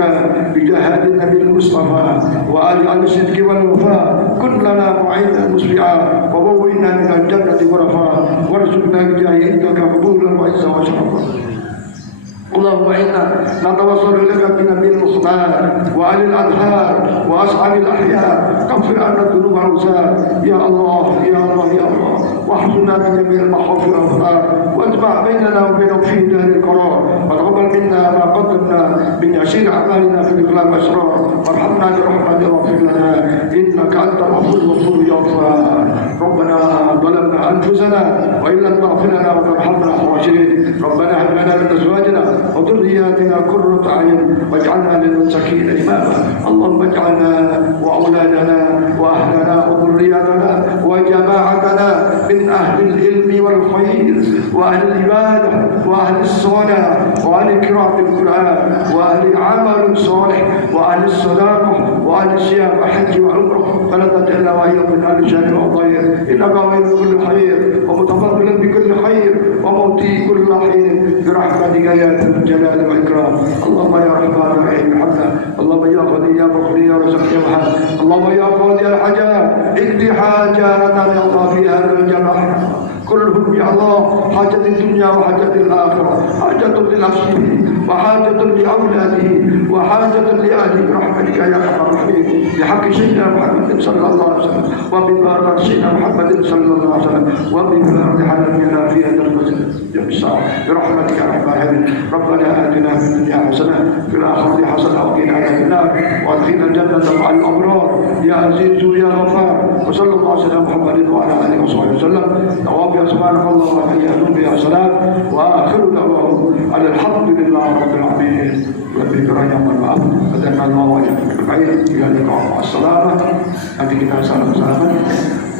بجهاد النبي المصطفى وآل الصدق والوفاء كن لنا معينا مسرعا وبوئنا من الجنة غرفا وارزقنا بجاه إنك قبولا وعزا وشرفا. اللهم إنا نتوسل إليك بنبي المختار وعلي الأنهار وأصحاب الأحياء كفر عنا الذنوب والأوزار يا الله يا الله يا الله واحفظنا من جميع المخاوف والأخطار واجمع بيننا وبينهم في دار القرار وتقبل منا ما قدمنا من يسير أعمالنا في الإقلام والأسرار وارحمنا برحمتك واغفر لنا إنك أنت الغفور الغفور يا غفار ربنا ظلمنا أنفسنا وإن لم تغفر لنا وترحمنا خاشعين ربنا هب لنا من أزواجنا وذرياتنا قرة أعين واجعلنا للمتقين إماما اللهم اجعلنا وأولادنا وأهلنا وذرياتنا وجماعتنا من أهل العلم والخير وأهل العبادة وأهل الصلاة وأهل قراءة القرآن وأهل عمل صالح وأهل الصداقة وأهل الصيام والحج والعمرة فلا تجعلنا وإياهم من أهل الشر والخير إنك ولي كل خير ومتفضل بكل خير وموتي كل حين برحمتك يا ذا الجلال والإكرام اللهم يا رحمن الرحيم حمدا اللهم يا غني يا مغني يا رزق يا محمد اللهم يا قاضي الحاجات اقض حاجاتنا يا الله في هذا الجماعة كلهم يا الله حاجة الدنيا وحاجة الآخرة حاجة لنفسه وحاجة لأولاده وحاجة لأهله برحمتك يا أرحم الراحمين بحق سيدنا محمد صلى الله عليه وسلم وببركة سيدنا محمد صلى الله عليه وسلم وببركة حناننا في هذا المسجد برحمتك يا أرحم الراحمين ربنا آتنا في الدنيا حسنة في الآخرة حسنة وقنا عذاب النار وأدخلنا الجنة مع الأبرار يا عزيز يا غفار وصلى الله على سيدنا محمد وعلى آله وصحبه وسلم سبحانك اللهم وبحمدك يا سلام واخر دعواهم ان الحمد لله رب العالمين lebih kurang yang mohon maaf dan Allah yang terbaik ya liqa assalamu nanti kita salam-salaman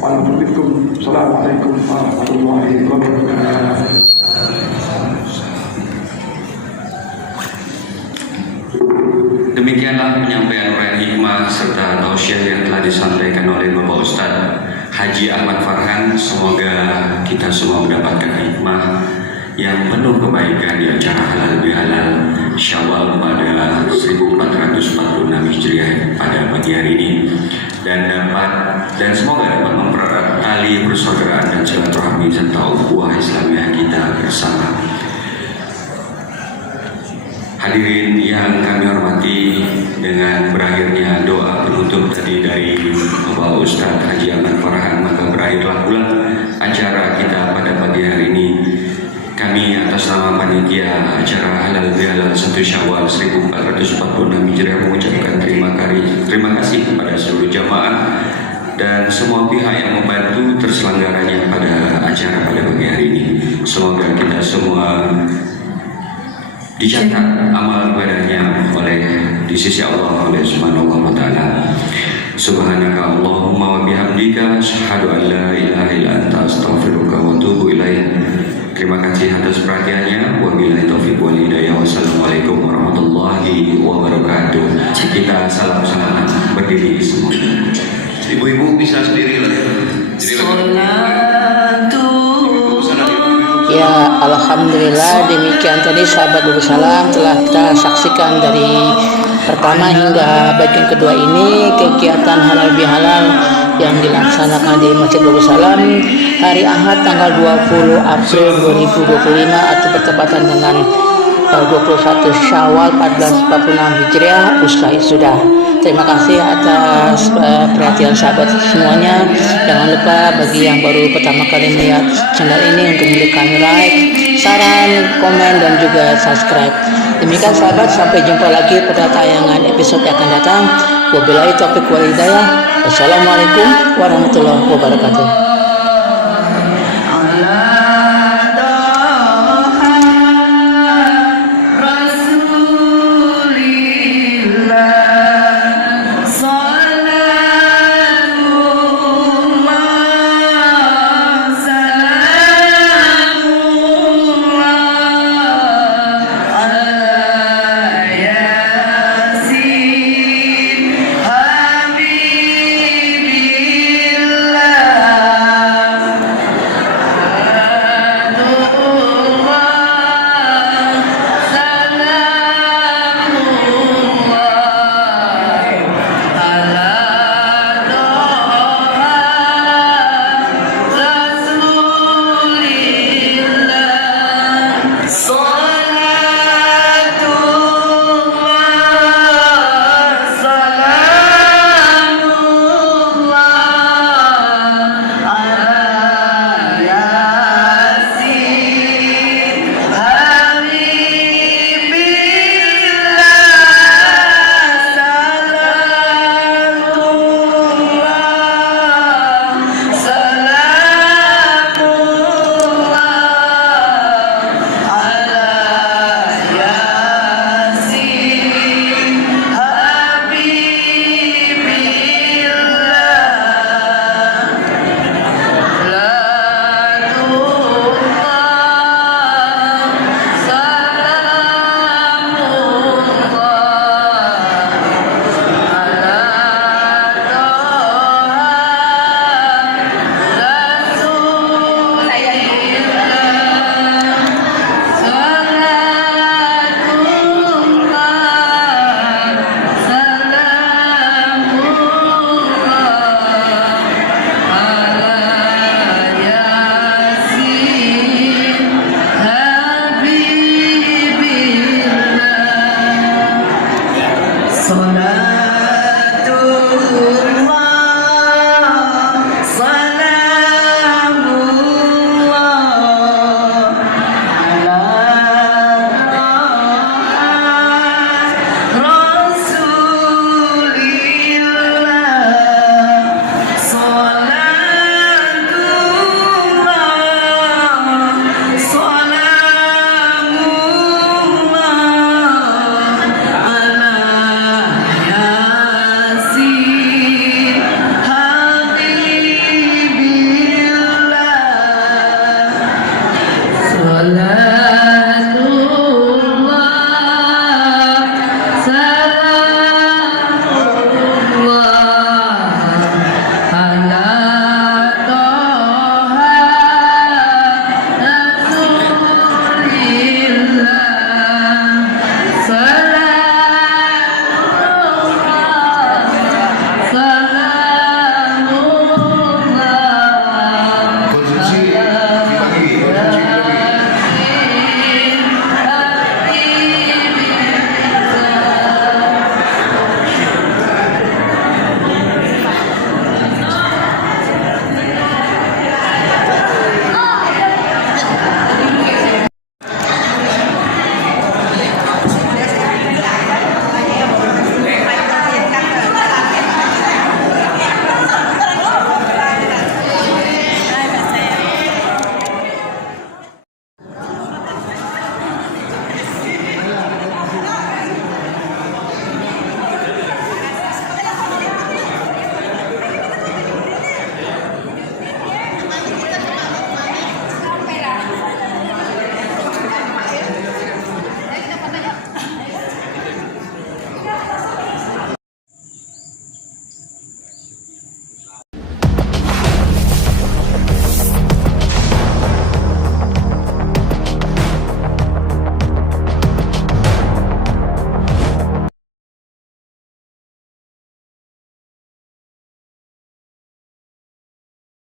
waalaikumsalam assalamualaikum warahmatullahi wabarakatuh. Demikianlah penyampaian uraian hikmah serta tausiah yang telah disampaikan oleh Bapak Ustadz Haji Ahmad Farhan. Semoga kita semua mendapatkan hikmah yang penuh kebaikan di acara halal bihalal Syawal pada 1446 Hijriah pada pagi hari ini dan semoga dapat mempererat tali persaudaraan dan silaturahmi serta ukhuwah Islamiyah kita bersama. Hadirin yang kami hormati, dengan berakhirnya doa penutup tadi dari Bapak Ustadz Haji Ahmad Farhan, maka berakhirlah pula acara kita pada pagi hari ini. Kami atas nama panitia acara halal bihalal 1 Syawal 1446 Hijriah mengucapkan terima kasih kepada seluruh jamaah dan semua pihak yang membantu terselenggaranya pada acara pada pagi hari ini. Semoga kita semua dicatat amal ibadahnya oleh di sisi Allah oleh Subhanahu wa taala. Subhanaka Allahumma wa bihamdika asyhadu an la ilaha illa anta astaghfiruka wa atubu ilaik. Terima kasih atas perhatiannya. Wabillahi taufiq wal hidayah. Wassalamualaikum warahmatullahi wabarakatuh. Kita salam-salaman berdiri semua. Ibu-ibu bisa sendiri lah ya. Ya, alhamdulillah, demikian tadi sahabat Darussalam telah kita saksikan dari pertama hingga bagian kedua ini kegiatan halal bihalal yang dilaksanakan di Masjid Darussalam hari Ahad tanggal 20 April 2025 atau bertepatan dengan 21 Syawal 1446 Hijriah usai sudah. Terima kasih atas perhatian sahabat semuanya. Jangan lupa bagi yang baru pertama kali melihat channel ini untuk memberikan like, saran, komen, dan juga subscribe. Demikian sahabat, sampai jumpa lagi pada tayangan episode yang akan datang. Wabillahi taufiq wal hidayah. Wassalamualaikum warahmatullahi wabarakatuh.